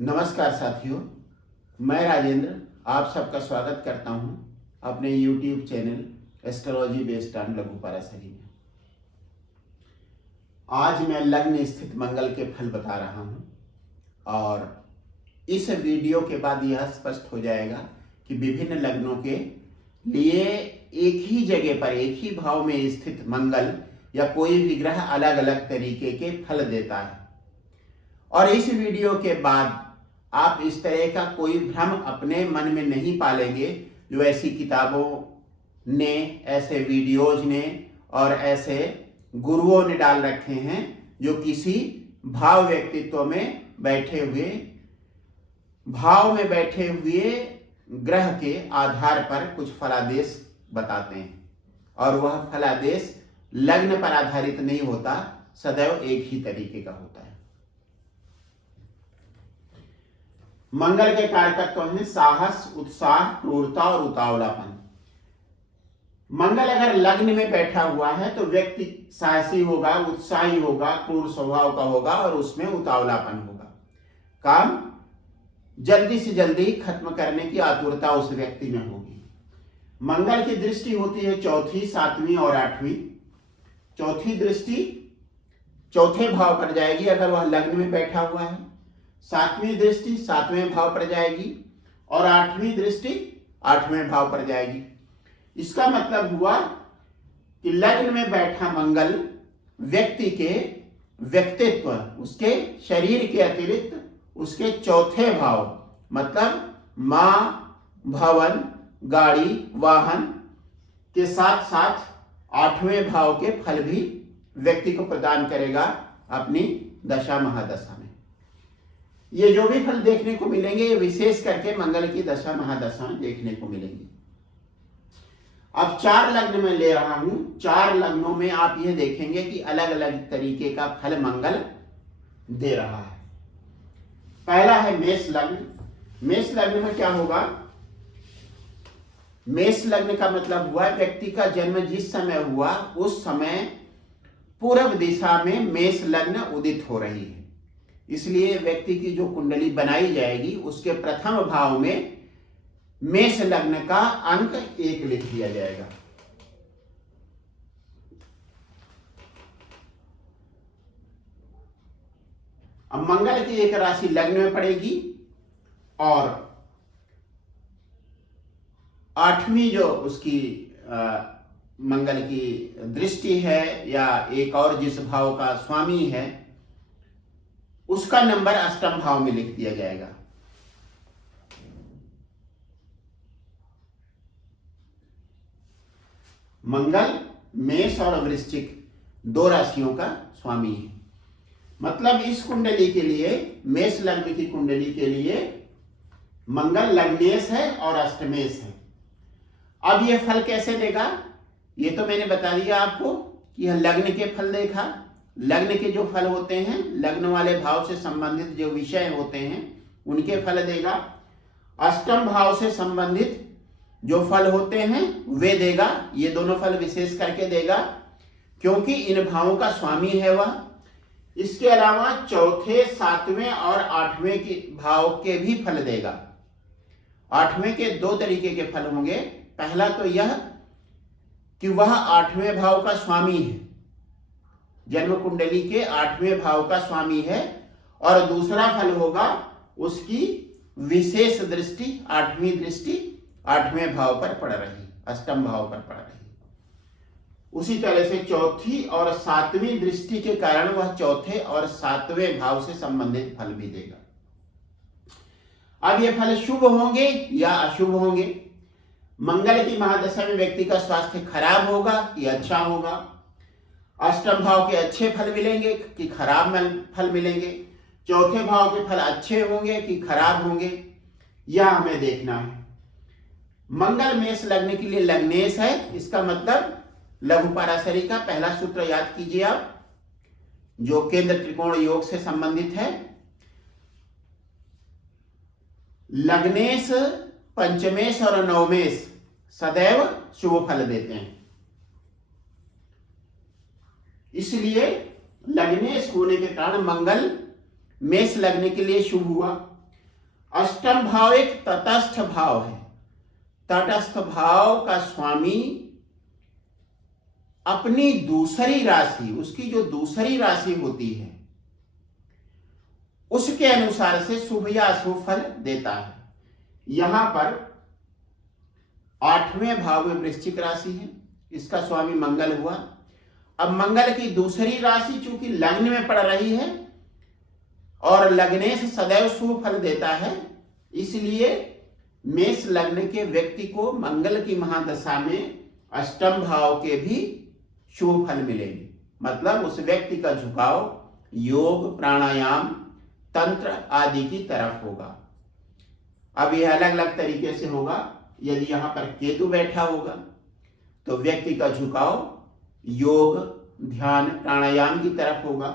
नमस्कार साथियों, मैं राजेंद्र आप सबका स्वागत करता हूं अपने YouTube channel astrology based on लघु पराशरी में। आज मैं लग्न स्थित मंगल के फल बता रहा हूं और इस वीडियो के बाद यह स्पष्ट हो जाएगा कि विभिन्न लग्नों के लिए एक ही जगह पर एक ही भाव में स्थित मंगल या कोई भी ग्रह अलग अलग तरीके के फल देता है। और इस वीडियो के बाद आप इस तरह का कोई भ्रम अपने मन में नहीं पालेंगे जो ऐसी किताबों ने, ऐसे वीडियोज ने और ऐसे गुरुओं ने डाल रखे हैं जो किसी भाव व्यक्तित्व में बैठे हुए ग्रह के आधार पर कुछ फलादेश बताते हैं और वह फलादेश लग्न पर आधारित नहीं होता, सदैव एक ही तरीके का होता है। मंगल के कारकत्व हैं साहस, उत्साह, क्रूरता और उतावलापन। मंगल अगर लग्न में बैठा हुआ है तो व्यक्ति साहसी होगा, उत्साही होगा, क्रूर स्वभाव का होगा और उसमें उतावलापन होगा। काम जल्दी से जल्दी खत्म करने की आतुरता उस व्यक्ति में होगी। मंगल की दृष्टि होती है चौथी, सातवीं और आठवीं। चौथी दृष्टि चौथे भाव पर जाएगी अगर वह लग्न में बैठा हुआ है, सातवीं दृष्टि सातवें भाव पर जाएगी और आठवीं दृष्टि आठवें भाव पर जाएगी। इसका मतलब हुआ कि लग्न में बैठा मंगल व्यक्ति के व्यक्तित्व, उसके शरीर के अतिरिक्त उसके चौथे भाव मतलब मां, भवन, गाड़ी, वाहन के साथ साथ आठवें भाव के फल भी व्यक्ति को प्रदान करेगा अपनी दशा महादशा में। ये जो भी फल देखने को मिलेंगे ये विशेष करके मंगल की दशा महादशा में देखने को मिलेंगे। अब 4 लग्न में ले रहा हूं, 4 लग्नों में आप ये देखेंगे कि अलग अलग तरीके का फल मंगल दे रहा है। पहला है मेष लग्न। मेष लग्न में क्या होगा? मेष लग्न का मतलब हुआ व्यक्ति का जन्म जिस समय हुआ उस समय पूर्व दिशा में मेष लग्न उदित हो रही है, इसलिए व्यक्ति की जो कुंडली बनाई जाएगी उसके प्रथम भाव में मेष लग्न का अंक 1 लिख दिया जाएगा। अब मंगल की एक राशि लग्न में पड़ेगी और 8वीं जो उसकी मंगल की दृष्टि है या एक और जिस भाव का स्वामी है उसका नंबर अष्टम भाव में लिख दिया जाएगा। मंगल मेष और वृश्चिक 2 राशियों का स्वामी है, मतलब इस कुंडली के लिए, मेष लग्न की कुंडली के लिए मंगल लग्नेश है और अष्टमेश है। अब यह फल कैसे देगा? ये तो मैंने बता दिया आपको कि यह लग्न के फल देखा। लग्न के जो फल होते हैं, लग्न वाले भाव से संबंधित जो विषय होते हैं उनके फल देगा। अष्टम भाव से संबंधित जो फल होते हैं वे देगा। ये दोनों फल विशेष करके देगा क्योंकि इन भावों का स्वामी है वह। इसके अलावा चौथे, सातवें और 8वें के भाव के भी फल देगा। 8वें के 2 तरीके के फल होंगे। पहला तो यह कि वह 8वें भाव का स्वामी है, जन्म कुंडली के 8वें भाव का स्वामी है, और दूसरा फल होगा उसकी विशेष दृष्टि, 8वीं दृष्टि 8वें भाव पर पड़ रही, अष्टम भाव पर पड़ रही। उसी तरह से चौथी और 7वीं दृष्टि के कारण वह चौथे और 7वें भाव से संबंधित फल भी देगा। अब ये फल शुभ होंगे या अशुभ होंगे? मंगल की महादशा में व्यक्ति का स्वास्थ्य खराब होगा कि अच्छा होगा? अष्टम भाव के अच्छे फल मिलेंगे कि खराब फल मिलेंगे? चौथे भाव के फल अच्छे होंगे कि खराब होंगे? यह हमें देखना है। मंगल मेष लग्न के लिए लग्नेश है, इसका मतलब लघु पराशरी का पहला सूत्र याद कीजिए आप, जो केंद्र त्रिकोण योग से संबंधित है। लग्नेश, पंचमेश और नवमेश सदैव शुभ फल देते हैं, इसलिए लग्नेश होने के कारण मंगल मेष लग्न के लिए शुभ हुआ। अष्टम भाव एक तटस्थ भाव है। तटस्थ भाव का स्वामी अपनी दूसरी राशि, उसकी जो दूसरी राशि होती है उसके अनुसार से शुभ या अशुभ फल देता है। यहां पर 8वें भाव में वृश्चिक राशि है, इसका स्वामी मंगल हुआ। अब मंगल की दूसरी राशि चूंकि लग्न में पड़ रही है और लग्नेश सदैव शुभ फल देता है, इसलिए मेष लग्न के व्यक्ति को मंगल की महादशा में अष्टम भाव के भी शुभ फल मिलेंगे। मतलब उस व्यक्ति का झुकाव योग, प्राणायाम, तंत्र आदि की तरफ होगा। अब यह अलग अलग तरीके से होगा। यदि यहां पर केतु बैठा होगा तो व्यक्ति का झुकाव योग, ध्यान, प्राणायाम की तरफ होगा।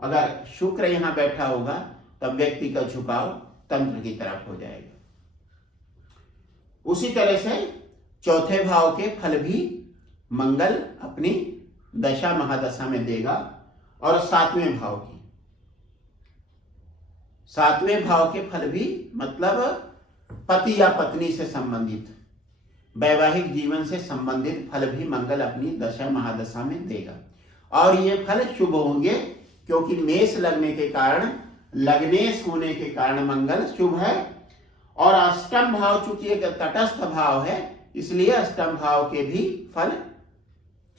अगर शुक्र यहां बैठा होगा तब व्यक्ति का झुकाव तंत्र की तरफ हो जाएगा। उसी तरह से चौथे भाव के फल भी मंगल अपनी दशा महादशा में देगा। और सातवें भाव के फल भी मतलब पति या पत्नी से संबंधित, वैवाहिक जीवन से संबंधित फल भी मंगल अपनी दशा महादशा में देगा। और ये फल शुभ होंगे क्योंकि मेष लगने के कारण, लग्नेश होने के कारण मंगल शुभ है। और अष्टम भाव चूंकि एक तटस्थ भाव है, इसलिए अष्टम भाव के भी फल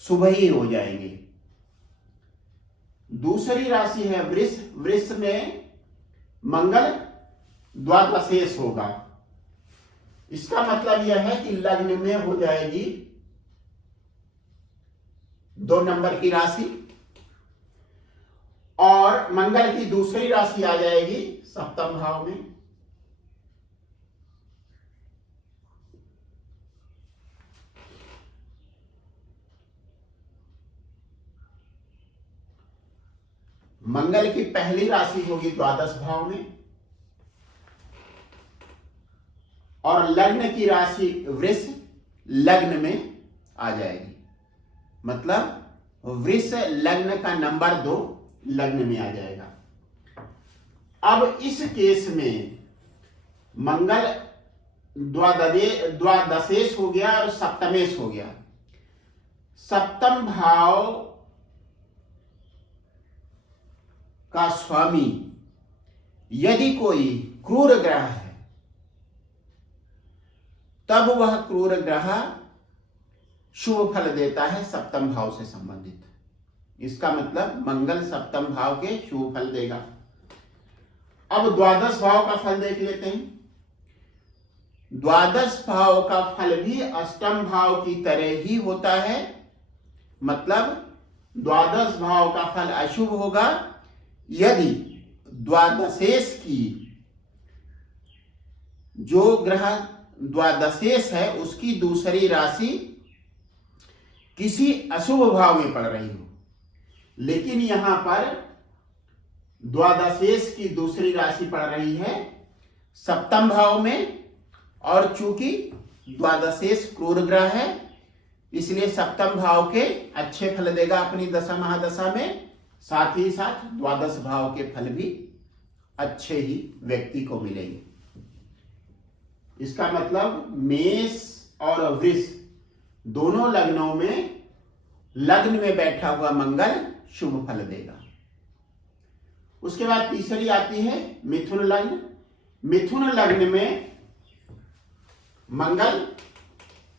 शुभ ही हो जाएंगे। दूसरी राशि है वृष। वृष में मंगल द्वादशेश होगा। इसका मतलब यह है कि लग्न में हो जाएगी 2 नंबर की राशि और मंगल की दूसरी राशि आ जाएगी सप्तम भाव में। मंगल की पहली राशि होगी द्वादश भाव में और लग्न की राशि वृष लग्न में आ जाएगी। मतलब वृष लग्न का नंबर 2 लग्न में आ जाएगा। अब इस केस में मंगल द्वादशेश हो गया और सप्तमेश हो गया। सप्तम भाव का स्वामी यदि कोई क्रूर ग्रह है तब वह क्रूर ग्रह शुभ फल देता है सप्तम भाव से संबंधित। इसका मतलब मंगल सप्तम भाव के शुभ फल देगा। अब द्वादश भाव का फल देख लेते हैं। द्वादश भाव का फल भी अष्टम भाव की तरह ही होता है। मतलब द्वादश भाव का फल अशुभ होगा यदि द्वादशेश की जो ग्रह द्वादशेश है उसकी दूसरी राशि किसी अशुभ भाव में पड़ रही हो। लेकिन यहां पर द्वादशेश की दूसरी राशि पड़ रही है सप्तम भाव में और चूंकि द्वादशेश क्रूर ग्रह है इसलिए सप्तम भाव के अच्छे फल देगा अपनी दशा महादशा में। साथ ही साथ द्वादश भाव के फल भी अच्छे ही व्यक्ति को मिलेंगे। इसका मतलब मेष और वृष दोनों लग्नों में लग्न में बैठा हुआ मंगल शुभ फल देगा। उसके बाद तीसरी आती है मिथुन लग्न। मिथुन लग्न में मंगल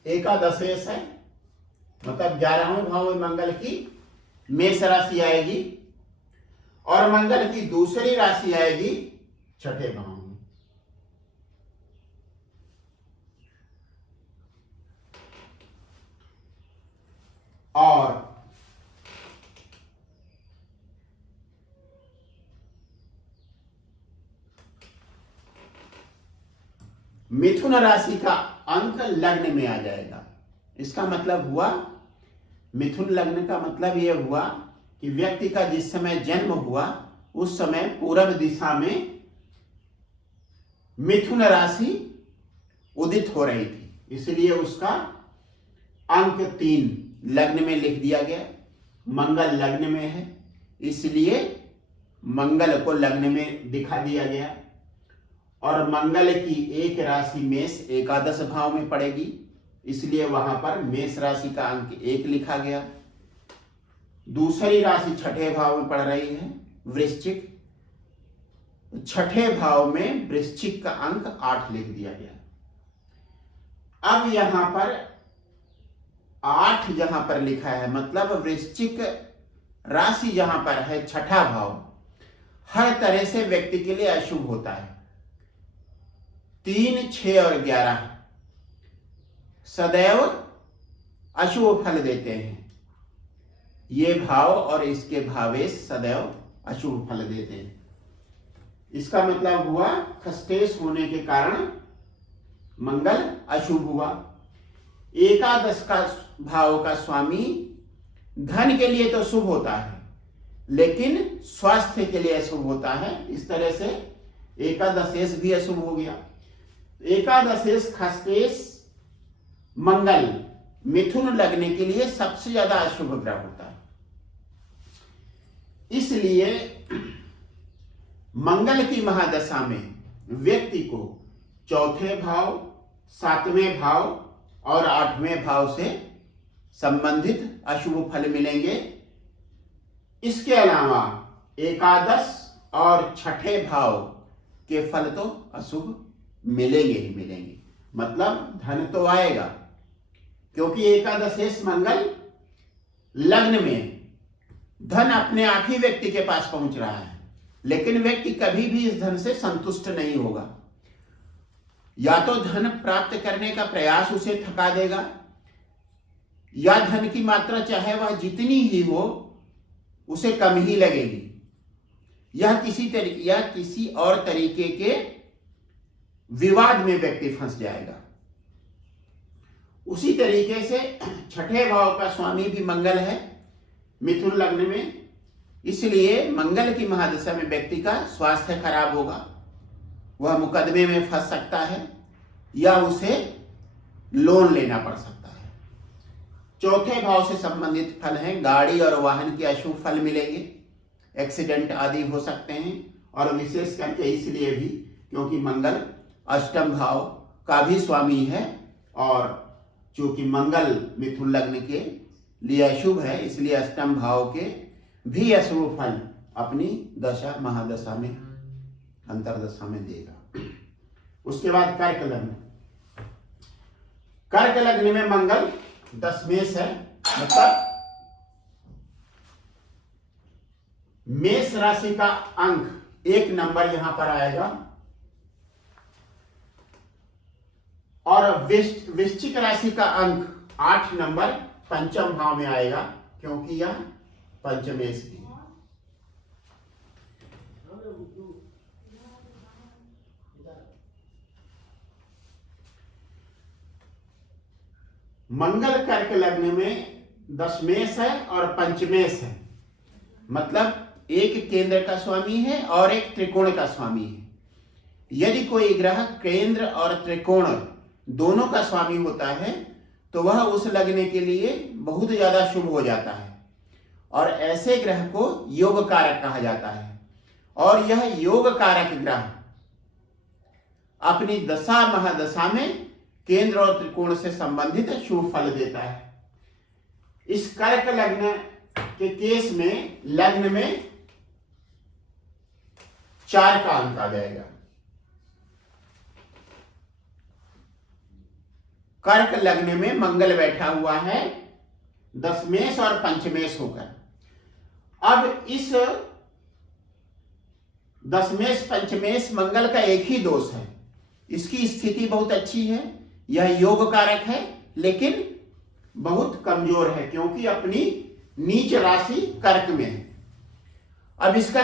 एकादशेश है। मतलब 11वें भाव में मंगल की मेष राशि आएगी और मंगल की दूसरी राशि आएगी 6ठे भाव में। और मिथुन राशि का अंक लग्न में आ जाएगा। इसका मतलब हुआ मिथुन लग्न का मतलब यह हुआ कि व्यक्ति का जिस समय जन्म हुआ उस समय पूर्व दिशा में मिथुन राशि उदित हो रही थी, इसलिए उसका अंक 3 लग्न में लिख दिया गया। मंगल लग्न में है इसलिए मंगल को लग्न में दिखा दिया गया। और मंगल की एक राशि मेष एकादश भाव में पड़ेगी, इसलिए वहां पर मेष राशि का अंक 1 लिखा गया। दूसरी राशि छठे भाव में पड़ रही है वृश्चिक, छठे भाव में वृश्चिक का अंक 8 लिख दिया गया। अब यहां पर 8 जहां पर लिखा है, मतलब वृश्चिक राशि जहां पर है छठा भाव, हर तरह से व्यक्ति के लिए अशुभ होता है। 3, 6 और 11 सदैव अशुभ फल देते हैं। ये भाव और इसके भावेश सदैव अशुभ फल देते हैं। इसका मतलब हुआ खस्तेश होने के कारण मंगल अशुभ हुआ। एकादश का भाव का स्वामी धन के लिए तो शुभ होता है, लेकिन स्वास्थ्य के लिए अशुभ होता है। इस तरह से एकादशेश भी अशुभ हो गया। एकादशेश खस्तेश मंगल मिथुन लगने के लिए सबसे ज्यादा अशुभ ग्रह होता है। इसलिए मंगल की महादशा में व्यक्ति को चौथे भाव, 7वें भाव और 8वें भाव से संबंधित अशुभ फल मिलेंगे। इसके अलावा एकादश और छठे भाव के फल तो अशुभ मिलेंगे ही मिलेंगे। मतलब धन तो आएगा, क्योंकि एकादशेश मंगल लग्न में धन अपने आप ही व्यक्ति के पास पहुंच रहा है, लेकिन व्यक्ति कभी भी इस धन से संतुष्ट नहीं होगा। या तो धन प्राप्त करने का प्रयास उसे थका देगा, या धन की मात्रा चाहे वह जितनी ही हो उसे कम ही लगेगी। यह किसी और तरीके के विवाद में व्यक्ति फंस जाएगा। उसी तरीके से छठे भाव का स्वामी भी मंगल है मिथुन लग्न में, इसलिए मंगल की महादशा में व्यक्ति का स्वास्थ्य खराब होगा, वह मुकदमे में फंस सकता है या उसे लोन लेना पड़ सकता है। चौथे भाव से संबंधित फल हैं गाड़ी और वाहन के अशुभ फल मिलेंगे, एक्सीडेंट आदि हो सकते हैं, और विशेष करके इसलिए भी क्योंकि मंगल अष्टम भाव का भी स्वामी है, और चूंकि मंगल मिथुन लग्न के लिए अशुभ है, इसलिए अष्टम भाव के भी अशुभ फल अपनी दशा महादशा में अंतरदशा में देगा। उसके बाद कर्क लग्न। कर्क लग्न में मंगल दशमेश है, मतलब मेष राशि का अंक 1 नंबर यहां पर आएगा, और वृश्चिक राशि का अंक 8 नंबर पंचम भाव में आएगा, क्योंकि यह पंचमेश भी है। मंगल कर्क लग्न में दशमेश है और पंचमेश है, मतलब एक केंद्र का स्वामी है और एक त्रिकोण का स्वामी है। यदि कोई ग्रह केंद्र और त्रिकोण दोनों का स्वामी होता है तो वह उस लग्न के लिए बहुत ज्यादा शुभ हो जाता है, और ऐसे ग्रह को योग कारक कहा जाता है। और यह योग कारक ग्रह अपनी दशा महादशा में केंद्र और त्रिकोण से संबंधित शुभ फल देता है। इस कर्क लग्न के केस में लग्न में 4 का अंक आ जाएगा। कर्क लग्न में मंगल बैठा हुआ है दशमेश और पंचमेश होकर। अब इस दशमेश पंचमेश मंगल का एक ही दोष है, इसकी स्थिति बहुत अच्छी है, यह योग कारक है, लेकिन बहुत कमजोर है क्योंकि अपनी नीच राशि कर्क में है। अब इसका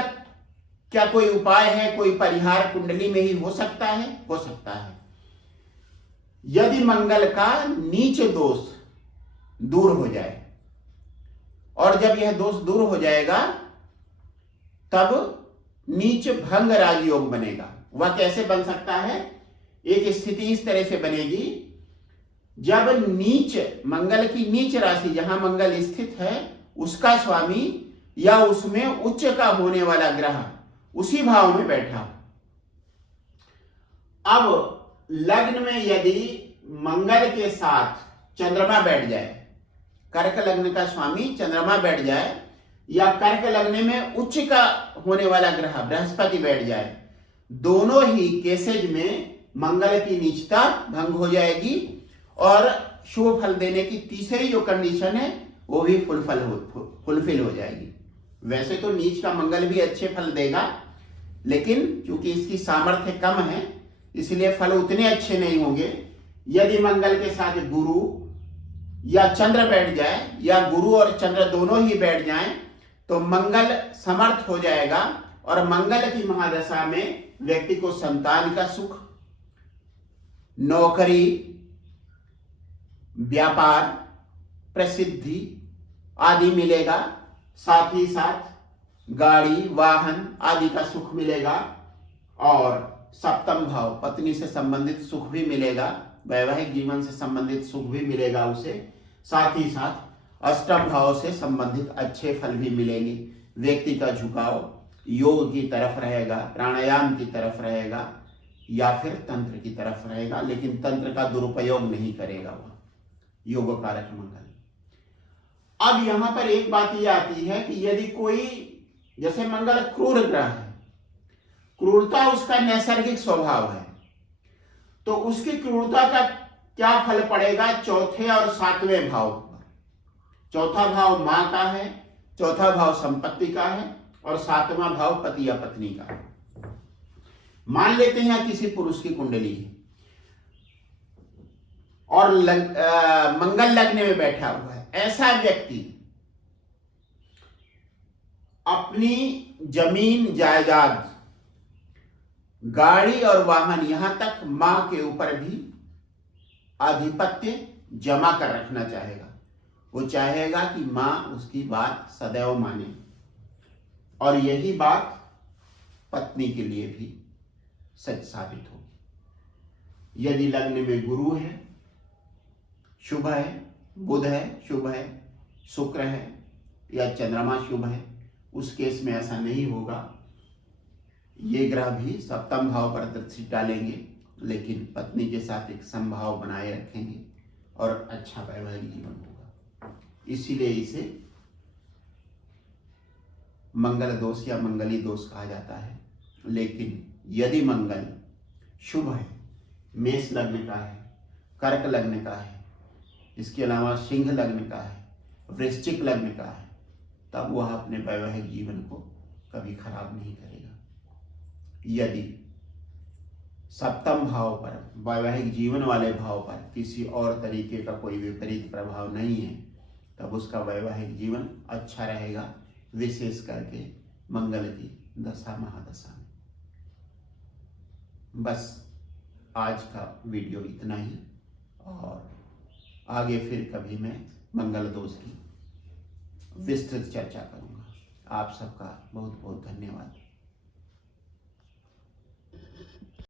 क्या कोई उपाय है, कोई परिहार कुंडली में ही हो सकता है? हो सकता है। यदि मंगल का नीच दोष दूर हो जाए, और जब यह दोष दूर हो जाएगा तब नीच भंग राजयोग बनेगा। वह कैसे बन सकता है? एक स्थिति इस तरह से बनेगी, जब नीच मंगल की नीच राशि जहां मंगल स्थित है उसका स्वामी या उसमें उच्च का होने वाला ग्रह उसी भाव में बैठा, अब लग्न में यदि मंगल के साथ चंद्रमा बैठ जाए, कर्क लग्न का स्वामी चंद्रमा बैठ जाए, या कर्क लग्न में उच्च का होने वाला ग्रह बृहस्पति बैठ जाए, दोनों ही केसेज में मंगल की नीचता भंग हो जाएगी और शुभ फल देने की तीसरी जो कंडीशन है वो भी फुलफिल हो जाएगी। वैसे तो नीच का मंगल भी अच्छे फल देगा, लेकिन क्योंकि इसकी सामर्थ्य कम है इसलिए फल उतने अच्छे नहीं होंगे। यदि मंगल के साथ गुरु या चंद्र बैठ जाए या गुरु और चंद्र दोनों ही बैठ जाएं तो मंगल समर्थ हो जाएगा और मंगल की महादशा में व्यक्ति को संतान का सुख, नौकरी, व्यापार, प्रसिद्धि आदि मिलेगा। साथ ही साथ गाड़ी, वाहन आदि का सुख मिलेगा और सप्तम भाव पत्नी से संबंधित सुख भी मिलेगा, वैवाहिक जीवन से संबंधित सुख भी मिलेगा उसे। साथ ही साथ अष्टम भाव से संबंधित अच्छे फल भी मिलेंगे। व्यक्ति का झुकाव योग की तरफ रहेगा, प्राणायाम की तरफ रहेगा या फिर तंत्र की तरफ रहेगा, लेकिन तंत्र का दुरुपयोग नहीं करेगा वह योग कारक मंगल। अब यहां पर एक बात यह आती है कि यदि कोई, जैसे मंगल क्रूर ग्रह है, क्रूरता उसका नैसर्गिक स्वभाव है, तो उसकी क्रूरता का क्या फल पड़ेगा चौथे और सातवें भाव पर। चौथा भाव मां का है, चौथा भाव संपत्ति का है और सातवां भाव पति या पत्नी का है। मान लेते हैं किसी पुरुष की कुंडली है और मंगल लग्न में बैठा हुआ है, ऐसा व्यक्ति अपनी जमीन, जायदाद, गाड़ी और वाहन, यहां तक मां के ऊपर भी आधिपत्य जमा कर रखना चाहेगा। वो चाहेगा कि मां उसकी बात सदैव माने और यही बात पत्नी के लिए भी सच साबित होगी। यदि लग्न में गुरु है, शुभ है, बुध है, शुभ है, शुक्र है या चंद्रमा शुभ है, उस केस में ऐसा नहीं होगा। ये ग्रह भी सप्तम भाव पर दृष्टि डालेंगे, लेकिन पत्नी के साथ एक समभाव बनाए रखेंगे और अच्छा वैवाहिक जीवन होगा। इसीलिए इसे मंगल दोष या मंगली दोष कहा जाता है। लेकिन यदि मंगल शुभ है, मेष लग्न का है, कर्क लग्न का है, इसके अलावा सिंह लग्न का है, वृश्चिक लग्न का है, तब वह अपने वैवाहिक जीवन को कभी खराब नहीं करेगा। यदि सप्तम भाव पर, वैवाहिक जीवन वाले भाव पर किसी और तरीके का कोई विपरीत प्रभाव नहीं है, तब उसका वैवाहिक जीवन अच्छा रहेगा, विशेष करके मंगल की दशा महादशा में। बस आज का वीडियो इतना ही, और आगे फिर कभी मैं मंगल दोष की विस्तृत चर्चा करूंगा। आप सबका बहुत बहुत धन्यवाद।